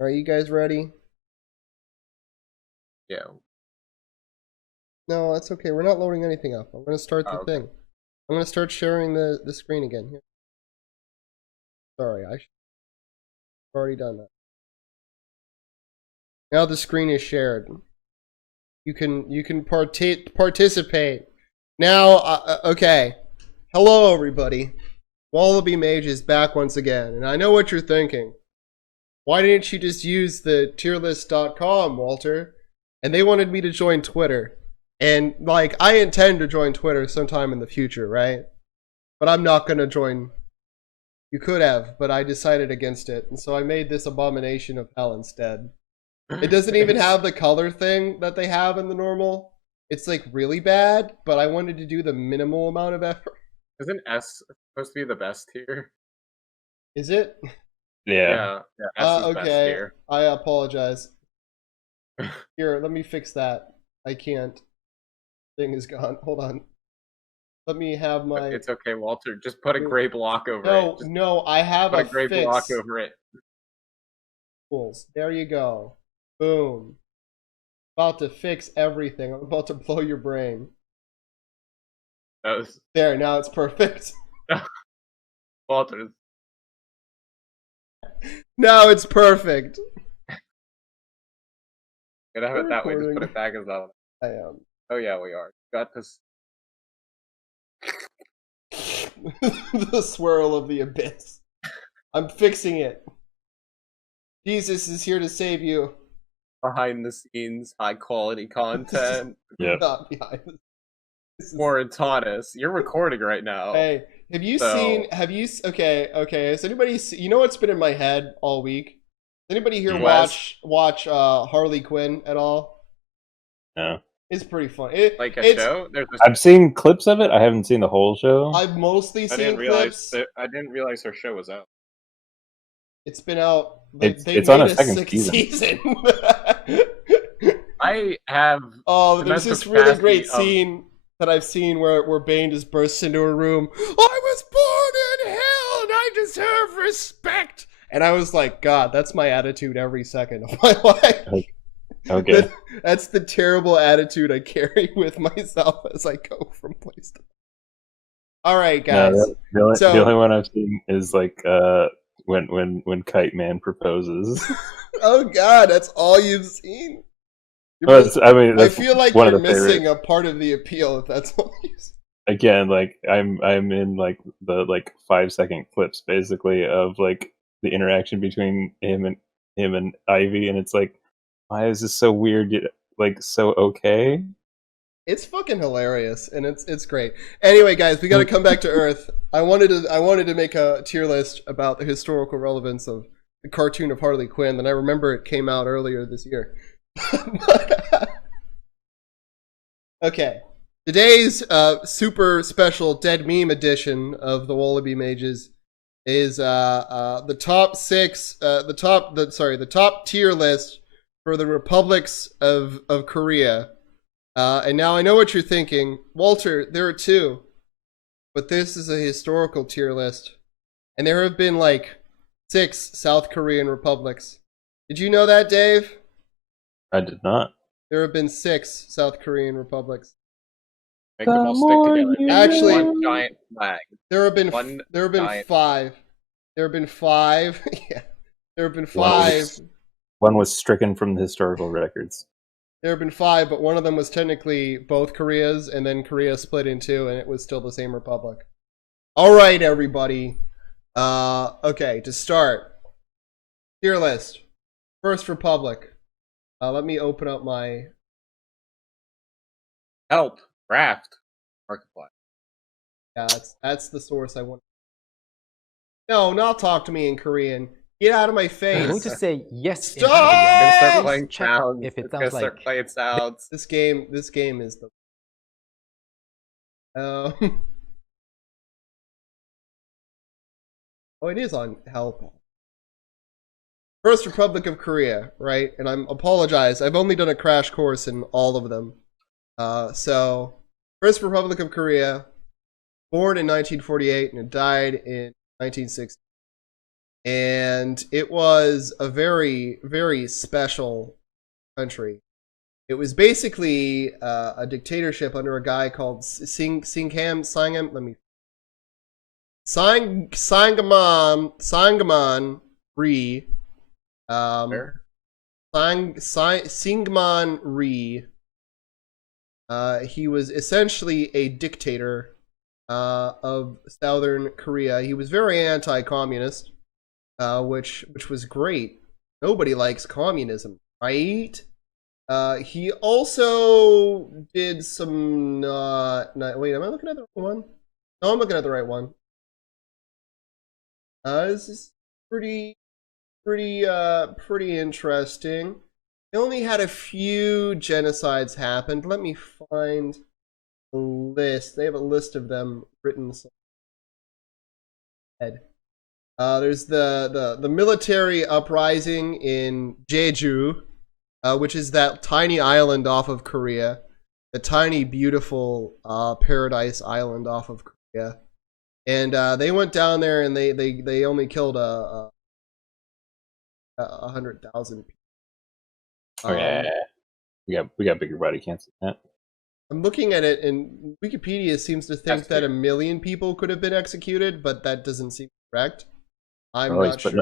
Are you guys ready? Yeah. No, that's okay. We're not loading anything up. I'm going to start the Oh, okay. thing. I'm going to start sharing the screen again. Here. Sorry, I've already done that. Now the screen is shared. You can participate. Now, okay. Hello, everybody. Wallaby Mage is back once again, and I know what you're thinking. Why didn't you just use the tierlist.com, Walter? And they wanted me to join Twitter. And, like, I intend to join Twitter sometime in the future, right? But I'm not going to join. You could have, but I decided against it. And so I made this abomination of hell instead. It doesn't even It's have the color thing that they have in the normal. It's, like, really bad, but I wanted to do the minimal amount of effort. isn't S supposed to be the best tier? Is it? Yeah. Yeah, S is best Okay. tier. I apologize. Here, let me fix that. I can't. Thing is gone. Hold on. Let me have my. It's okay, Walter. Just put a gray block over it. No, Just no, I have put a a gray block fix. over it. Tools. There you go. Boom. About to fix everything. I'm about to blow your brain. That was There, now it's perfect. Walter. Now it's perfect. Gonna have it that way. Just put Recording. it back as that. I am. Oh yeah, we are. Got this. The swirl of the abyss. I'm fixing it. Jesus is here to save you. Behind the scenes, high quality content. Yep. Not behind. This is... Morantanis, you're recording right now. Hey, have you So- seen? Have you? Okay, okay. Has anybody? You know what's been in my head all week? Does anybody here Wes? watch Harley Quinn at all? No. It's pretty fun. Like a It's show? There's a I've seen clips of it. I haven't seen the whole show. I've mostly I seen didn't realize clips. I didn't realize her show was out. It's been out. It's They've on made a second sixth season. I have Oh, the there's mental this really great capacity of- scene that I've seen where Bane just bursts into a room. I was born in hell and I deserve respect. And I was like, God, that's my attitude every second of my life. Okay. That's the terrible attitude I carry with myself as I go from place to place. All right, guys. No, the only one I've seen is like when Kite Man proposes. Oh God, that's all you've seen. Well, I I feel like one you're of the missing a part of the appeal if that's all you see. Again, like I'm in like the 5-second clips basically of like the interaction between him and Ivy, and it's like, why is this so weird yet like so okay? It's fucking hilarious and it's great. Anyway, guys, we got to come back to Earth. I wanted to make a tier list about the historical relevance of the cartoon of Harley Quinn, and I remember it came out earlier this year. Okay. Today's super special dead meme edition of the Wallaby Mages is the top six, the top tier list for the republics of Korea. And now I know what you're thinking, Walter. There are two, but this is a historical tier list, and there have been like 6 South Korean republics. Did you know that, Dave? I did not. There have been 6 South Korean republics. Make them all stick together. Actually, One giant flag. There have been One 5. There have been 5. Yeah. There have been 5. One was stricken from the historical records. There have been 5, but one of them was technically both Koreas, and then Korea split in 2, and it was still the same republic. All right, everybody. Okay, to start, tier list. First republic. Let me open up my. Help. Raft. Markiplier. Yeah, that's the source I want. No, not talk to me in Korean. Get out of my face. I'm going to say yes. Stop! Gonna start Please playing check sounds. if it It's sounds gonna start like- playing sounds. This game is the. Oh, it is on help. First Republic of Korea, right? And I'm apologize. I've only done a crash course in all of them. So First Republic of Korea, born in 1948 and died in 1960. and it was a very, very special country. It was basically a dictatorship under a guy called Sangaman Rhee. Syngman Rhee. He was essentially a dictator of Southern Korea. He was very anti-communist, which was great. Nobody likes communism, right? He also did some. Wait, am I looking at the wrong one? No, I'm looking at the right one. This is pretty interesting. They only had a few genocides happened. Let me find the list. They have a list of them written. There's the military uprising in Jeju, which is that tiny island off of Korea, the tiny beautiful paradise island off of Korea, and they went down there and they only killed 100,000 people. Oh yeah, we got bigger body counts than that. I'm looking at it, and Wikipedia seems to think that 1 million people could have been executed, but that doesn't seem correct. I'm not sure.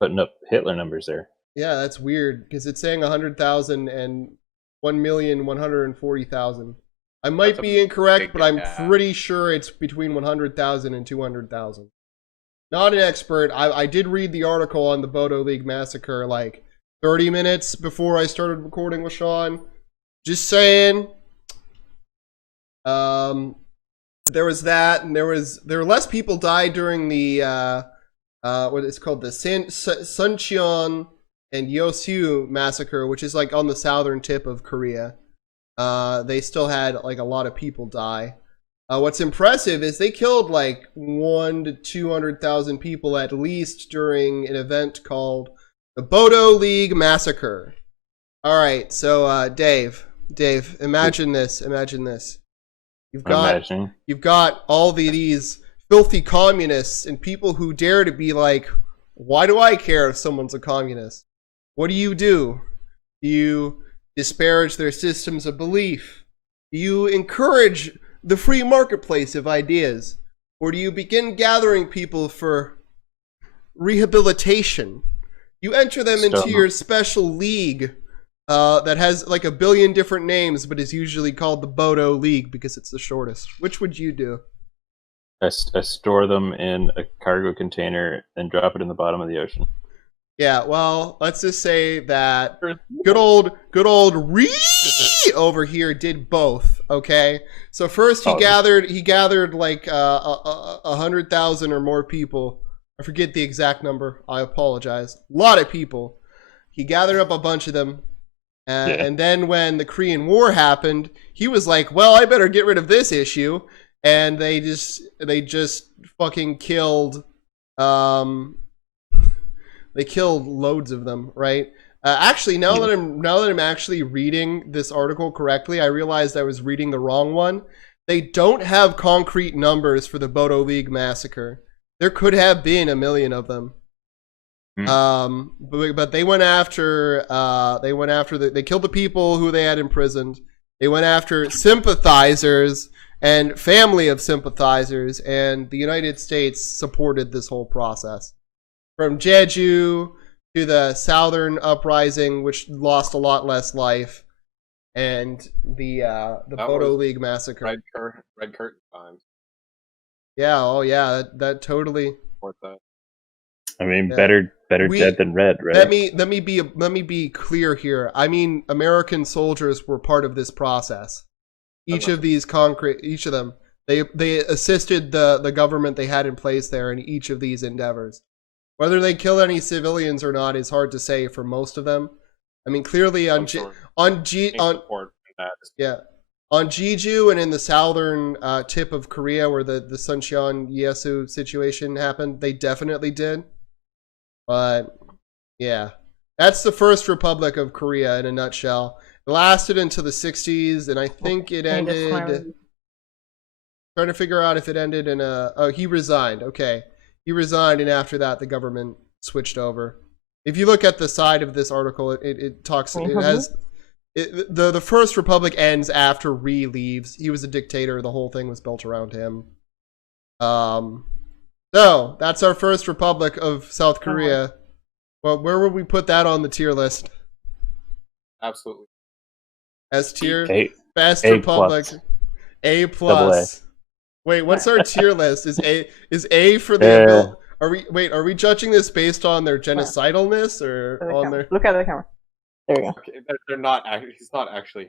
Putting up Hitler numbers there. Yeah, that's weird because it's saying 100,000 and 1,140,000. I might be incorrect, but I'm pretty sure it's between 100,000 and 200,000. Not an expert. I did read the article on the Bodo League massacre like 30 minutes before I started recording with Sean. Just saying. There was that, and there were less people died during the what is called the Suncheon and Yosu massacre, which is like on the southern tip of Korea. They still had like a lot of people die. What's impressive is they killed like 100,000 to 200,000 people at least during an event called the Bodo League Massacre. All right, so Dave, imagine this. You've got all these filthy communists and people who dare to be like, why do I care if someone's a communist? What do? Do you disparage their systems of belief? Do you encourage the free marketplace of ideas? Or do you begin gathering people for rehabilitation? You enter them into your special league that has like 1 billion different names, but is usually called the Bodo League because it's the shortest. Which would you do? I store them in a cargo container and drop it in the bottom of the ocean. Yeah, well, let's just say that good old Rhee over here did both. Okay, so first he gathered like 100,000 or more people. I forget the exact number. I apologize. A lot of people. He gathered up a bunch of them, and then when the Korean War happened, he was like, "Well, I better get rid of this issue," and they just fucking killed. They killed loads of them, right? Actually, now that I'm actually reading this article correctly, I realized I was reading the wrong one. They don't have concrete numbers for the Bodo League massacre. There could have been 1 million of them. But they went after they killed the people who they had imprisoned. They went after sympathizers and family of sympathizers, and the United States supported this whole process. From Jeju to the Southern Uprising, which lost a lot less life, and the Bodo League massacre. Red curtain times. Yeah, oh yeah, that totally. Support that. I mean, better dead than red, right? Let me be clear here. I mean, American soldiers were part of this process. Each of them, they assisted the government they had in place there in each of these endeavors. Whether they killed any civilians or not is hard to say for most of them. I mean, clearly on Jeju and in the southern tip of Korea, where the Suncheon Yesu situation happened, they definitely did. But yeah, that's the first republic of Korea in a nutshell. It lasted until the 60s, and I think it ended. Trying to figure out if it ended in a. Oh, he resigned. Okay. He He resigned, and after that, the government switched over. If you look at the side of this article, it talks. It has the First Republic ends after Ree leaves. He was a dictator. The whole thing was built around him. So that's our First Republic of South Korea. Well, where would we put that on the tier list? Absolutely. S tier, A, Best A Republic, plus. A Double plus. Wait, what's our tier list? Is A for the ability? Are we judging this based on their genocidalness or on their? Look at the camera. There you go. Okay, they're not. He's not actually.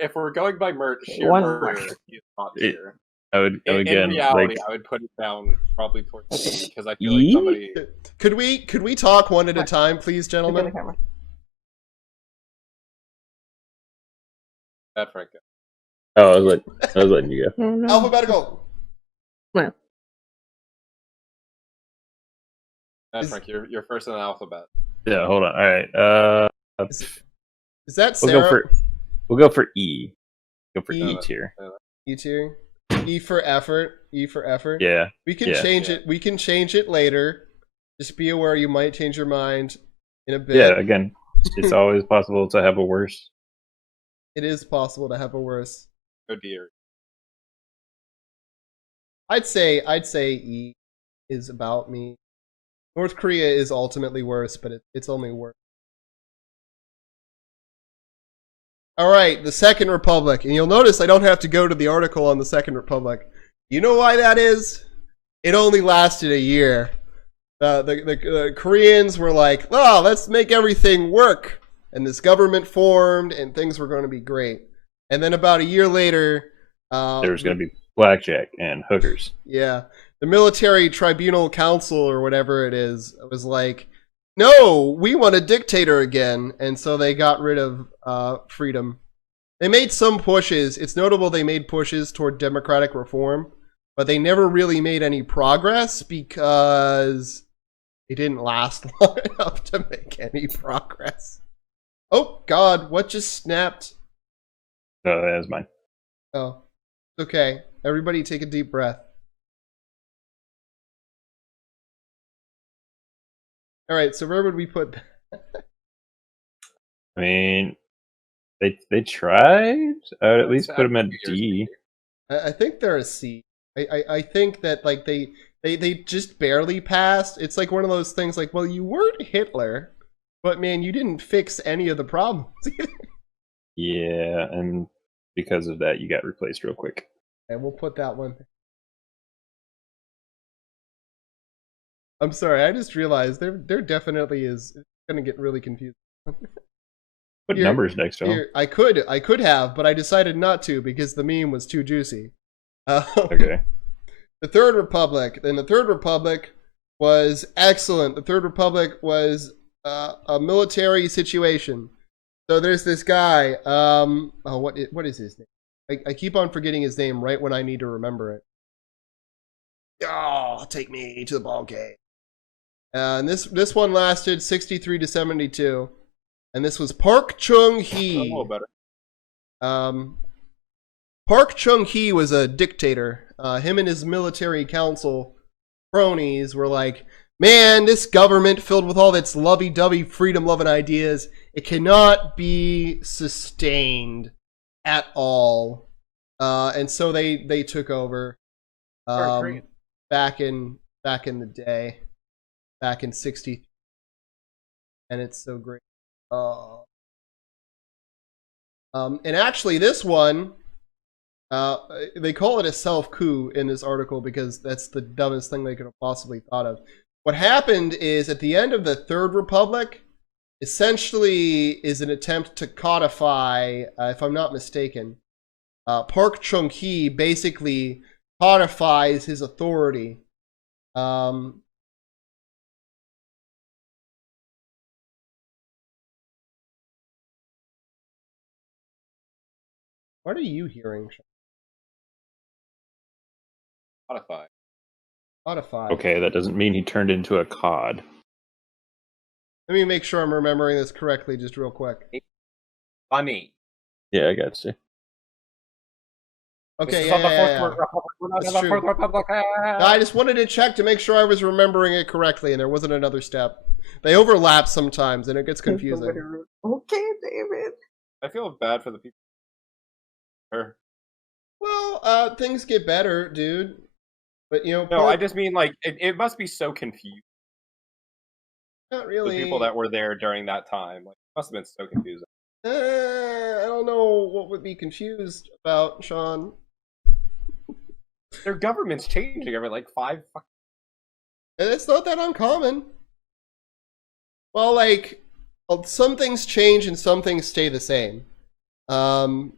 If we're going by sheer one murder, more. he's not It- here. I would In again reality, like I would put it down probably towards C because I feel like somebody. Could we talk one at a time, please, Look at the gentlemen? camera. That Franco. I was letting you go. No. Alphabetical. That Is- Frank, you're first in the alphabet. Yeah, hold on. All right. Is that Sarah? We'll go for E. Go for E. E tier. E tier. E for effort. E for effort. Yeah. We can Yeah. change it. We can change it later. Just be aware you might change your mind in a bit. Yeah. Again, it's always possible to have a worse. It is possible to have a worse. Oh dear. I'd say E is about me. North Korea is ultimately worse, but it's only worse. All right, the Second Republic. And you'll notice I don't have to go to the article on the Second Republic. You know why that is? It only lasted a year. The Koreans were like, oh, let's make everything work. And this government formed, and things were going to be great. And then about a year later... There's going to be blackjack and hookers. Yeah. The Military Tribunal Council, or whatever it is, was like, no, we want a dictator again. And so they got rid of freedom. They made some pushes. It's notable they made pushes toward democratic reform, but they never really made any progress because it didn't last long enough to make any progress. Oh, God, what just snapped? Oh, that was mine. Oh, okay. Everybody take a deep breath. All right, so where would we put that? I mean, they tried. I would at least put them at D. I think they're a C. I think that like they just barely passed. It's like one of those things like, well, you weren't Hitler, but man, you didn't fix any of the problems either. Yeah, and because of that, you got replaced real quick. And we'll put that one. I'm sorry, I just realized there definitely is gonna get really confused. Put Here- numbers next to them. Here, I could have, but I decided not to because the meme was too juicy. Okay. The Third Republic. Then the Third Republic was excellent. The Third Republic was a military situation. So there's this guy. What is his name? I keep on forgetting his name right when I need to remember it. Oh, take me to the ball game. And this one lasted 63 to 72, and this was Park Chung-hee. A little better. Park Chung-hee was a dictator. Him and his military council cronies were like, man, this government filled with all its lovey-dovey freedom-loving ideas, it cannot be sustained at all. And so they took over back in the day, back in 60, and it's so great. And actually, this one, they call it a self-coup in this article because that's the dumbest thing they could have possibly thought of. What happened is at the end of the Third Republic, essentially is an attempt to codify, if I'm not mistaken, Park Chung-hee basically codifies his authority. What are you hearing? Modify. Codify. Okay, that doesn't mean he turned into a cod. Let me make sure I'm remembering this correctly just real quick. Funny. Yeah, I got you. This Okay, is yeah, on the yeah, Fourth yeah. Republic. We're not That's in the true. Fourth Republic. I just wanted to check to make sure I was remembering it correctly and there wasn't another step. They overlap sometimes and it gets confusing. Okay, David. I feel bad for the people. Sure. Well, things get better, dude. But you know, No, I just mean like it must be so confusing. not The really. people that were there during that time, like, it must have been so confusing. I don't know what would be confused about, Sean. Their government's changing every like 5 fucking. It's not that uncommon. Well, like, some things change and some things stay the same. You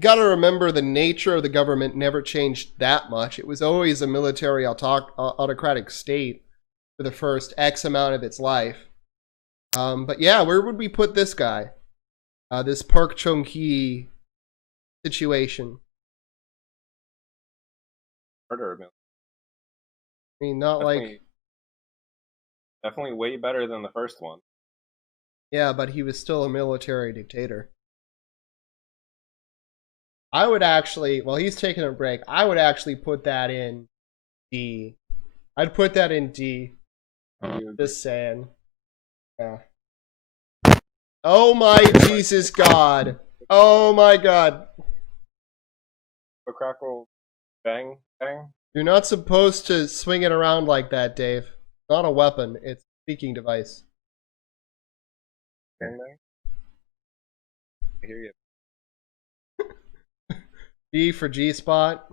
got to remember the nature of the government never changed that much. It was always a military autocratic state for the first X amount of its life. But yeah, where would we put this guy? This Park Chung-hee situation. Murder. I mean, not Definitely, like... definitely way better than the first one. Yeah, but he was still a military dictator. I would actually, well, he's taking a break. I would actually put that in D. I'd put that in D. Just saying. Yeah. Oh my Jesus God. Oh my God. A crackle, bang, bang. You're not supposed to swing it around like that, Dave. It's not a weapon. It's a speaking device. Bang, bang. I hear you. G for G-spot.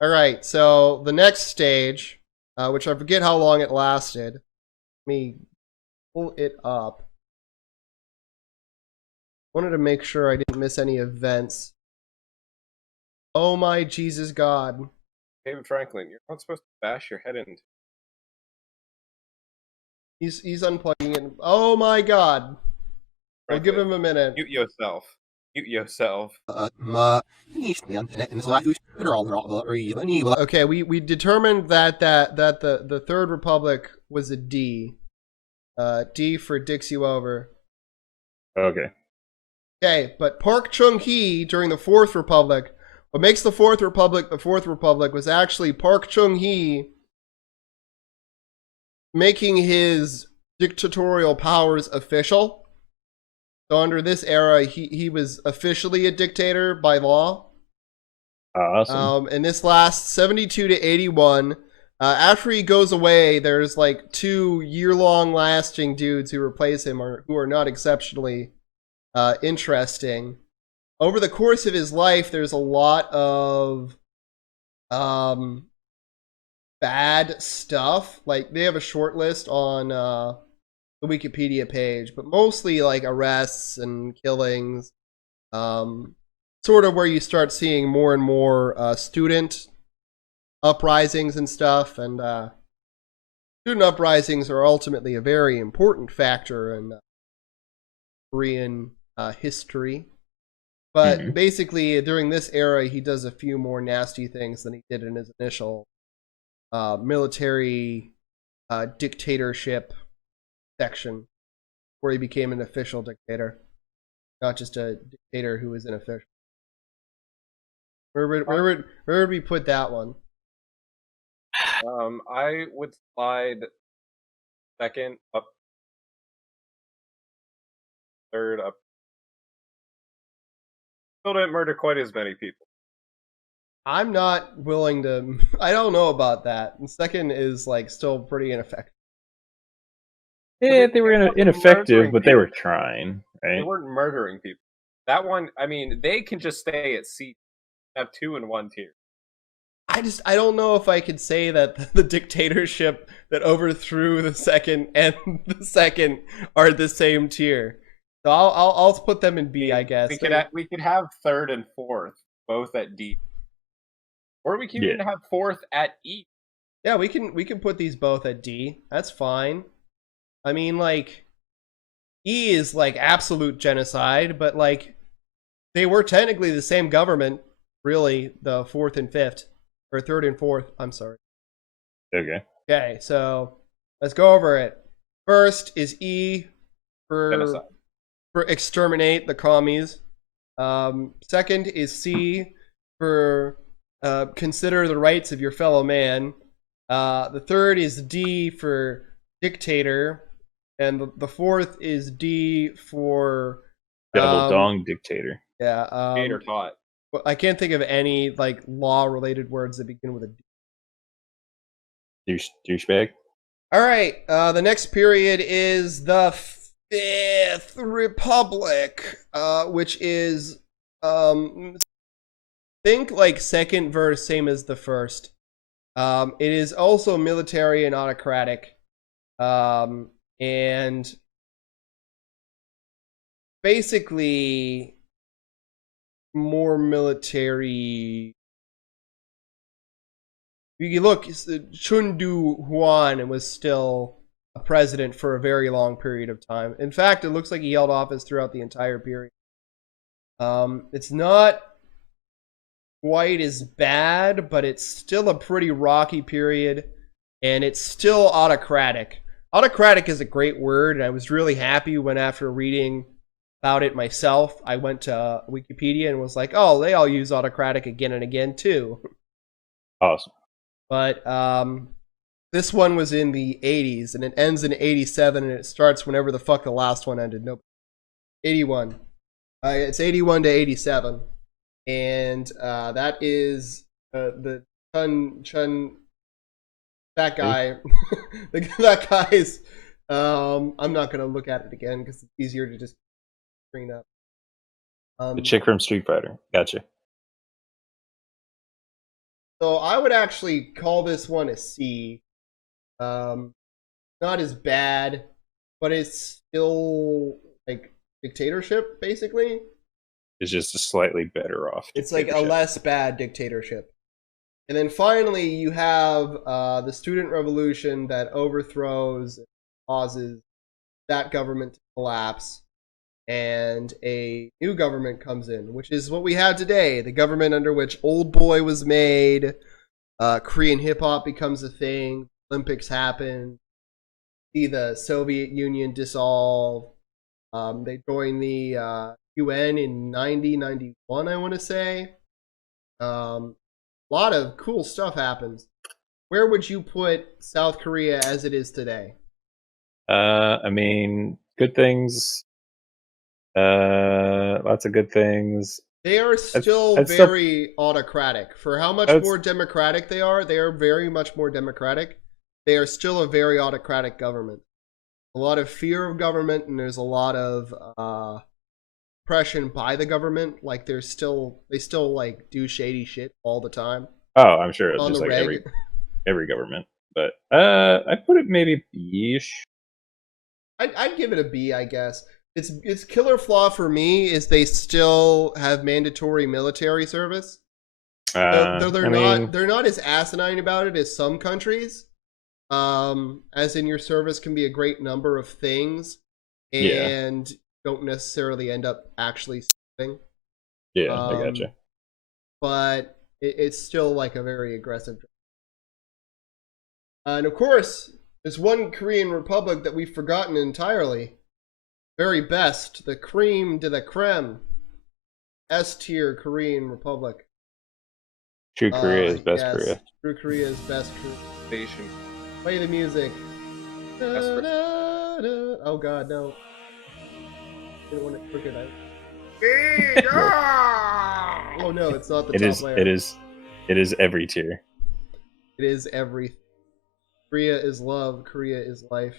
Alright, so the next stage, which I forget how long it lasted. Let me pull it up. Wanted to make sure I didn't miss any events. Oh my Jesus God. David Franklin, you're not supposed to bash your head into. He's unplugging it. Oh my God. I'll give him a minute. Mute yourself. Mute yourself. Okay, we determined that the Third Republic was a D. D for dicks you over. Okay. Okay, but Park Chung-hee during the Fourth Republic, what makes the Fourth Republic was actually Park Chung-hee making his dictatorial powers official. So under this era, he was officially a dictator by law. Awesome. And this lasts 72 to 81. After he goes away, there's like 2 year-long lasting dudes who replace him who are not exceptionally interesting. Over the course of his life, there's a lot of bad stuff. Like, they have a short list on the Wikipedia page, but mostly like arrests and killings. Sort of where you start seeing more and more student uprisings and stuff, and student uprisings are ultimately a very important factor in Korean history. But basically, during this era, he does a few more nasty things than he did in his initial military dictatorship section, where he became an official dictator, not just a dictator who was inofficial. Where would we put that one? I would slide second up, third up. Still didn't murder quite as many people. I'm not willing to. I don't know about that. And second is like still pretty ineffective. Yeah, they were ineffective, but they were trying, right? They weren't murdering people. That one, I mean, they can just stay at C. Have 2 in 1 tier. I don't know if I could say that the dictatorship that overthrew the second and the second are the same tier. So I'll put them in B, I guess. We could have third and fourth both at D, or we can even have fourth at E. Yeah, we can put these both at D. That's fine. I mean, like, E is like absolute genocide, but like they were technically the same government, really, the fourth and fifth, or third and fourth. I'm sorry. Okay. Okay, so let's go over it. First is E for Genocide. for exterminate the commies. Second is C for consider the rights of your fellow man. The third is D for dictator, and the fourth is D for Double dong dictator. Yeah. Gator taught. I can't think of any like law-related words that begin with a D. Douchebag. All right. The next period is the Fifth Republic, which is think like second verse, same as the first. It is also military and autocratic, and basically more military. You look, Chundu Huan was still a president for a very long period of time. In fact, it looks like he held office throughout the entire period. It's not quite as bad, but it's still a pretty rocky period, and it's still autocratic. Autocratic is a great word, and I was really happy when, after reading about it myself, I went to Wikipedia and was like, oh, they all use autocratic again and again too. Awesome. But this one was in the 80s, and it ends in 87, and it starts whenever the fuck the last one ended. Nope. 81. It's 81 to 87. And that is the Chun that guy. That guy's I'm not gonna look at it again because it's easier to just screen up. The chick from Street Fighter. Gotcha. So I would actually call this one a C. Not as bad, but it's still like dictatorship, basically. It's just a slightly better off. It's like a less bad dictatorship. And then finally, you have the student revolution that overthrows and causes that government to collapse. And a new government comes in, which is what we have today. The government under which Old Boy was made. Korean hip-hop becomes a thing. Olympics happen. See the Soviet Union dissolve. They join the UN in 91, I want to say. A lot of cool stuff happens. Where would you put South Korea as it is today? I mean, good things. Lots of good things. They are still I'd very autocratic. For how much more democratic they are very much more democratic. They are still a very autocratic government. A lot of fear of government, and there's a lot of oppression by the government. Like they still like do shady shit all the time. Oh, I'm sure it's On just the like reg. every government. But I put it maybe B-ish. I'd give it a B, I guess. Its killer flaw for me is they still have mandatory military service. Though they're not as asinine about it as some countries. As in your service can be a great number of things, and don't necessarily end up actually serving. Yeah, I gotcha. But it's still like a very aggressive. And of course, there's one Korean republic that we've forgotten entirely. Very best, the cream de la creme. S tier Korean republic. True Korea is best Korea. True Korea is best Korea. Station. Play the music. Da, da, da. Oh god, no. I don't want it crooked. Oh no, it's not the top layer. It is every tier. It is everything. Korea is love. Korea is life.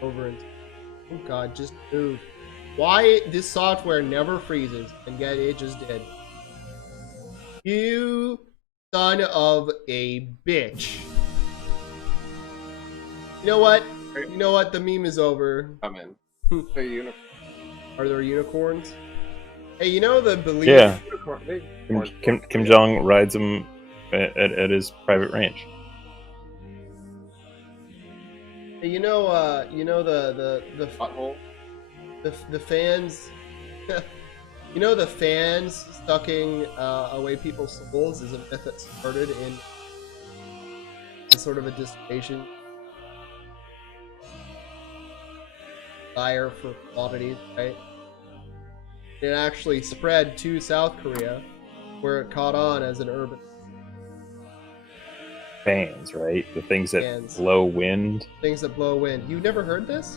Over and oh god, just move. Why this software never freezes, and yet it just did. You son of a bitch. You know what? You know what? The meme is over. I'm in. Are there unicorns? Hey, you know the belief? Yeah. Unicorn. Kim Jong rides him at his private range. Hey, you know the Butthole. the fans. You know the fans sucking away people's souls is a myth that started in sort of a dissipation. Desire for commodities, right? It actually spread to South Korea, where it caught on as an urban. Fans, right? The things that Fans. blow wind. Things that blow wind. You've never heard this?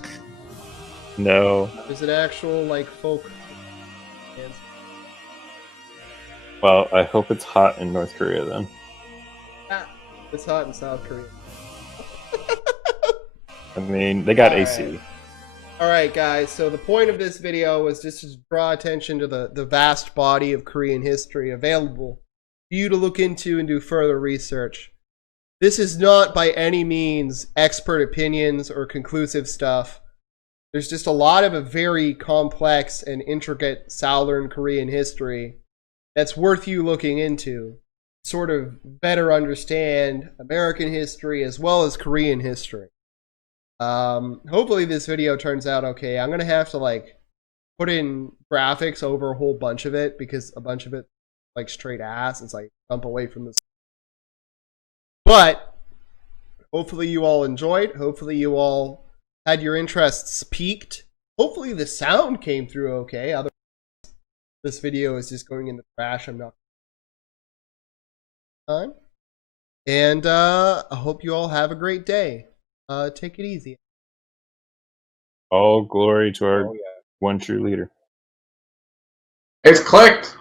No. There's an actual like folk. Fans. Well, I hope it's hot in North Korea then. Ah, it's hot in South Korea. I mean, they got All AC. right. Alright guys, so the point of this video was just to draw attention to the vast body of Korean history available for you to look into and do further research. This is not by any means expert opinions or conclusive stuff. There's just a lot of a very complex and intricate Southern Korean history that's worth you looking into. Sort of better understand American history as well as Korean history. Hopefully this video turns out okay. I'm gonna have to like put in graphics over a whole bunch of it because a bunch of it like straight ass. It's like jump away from this. But hopefully you all enjoyed. Hopefully you all had your interests piqued. Hopefully the sound came through okay. Otherwise this video is just going in the trash. I'm not time. And I hope you all have a great day. Take it easy. All glory to our one true leader. It's clicked.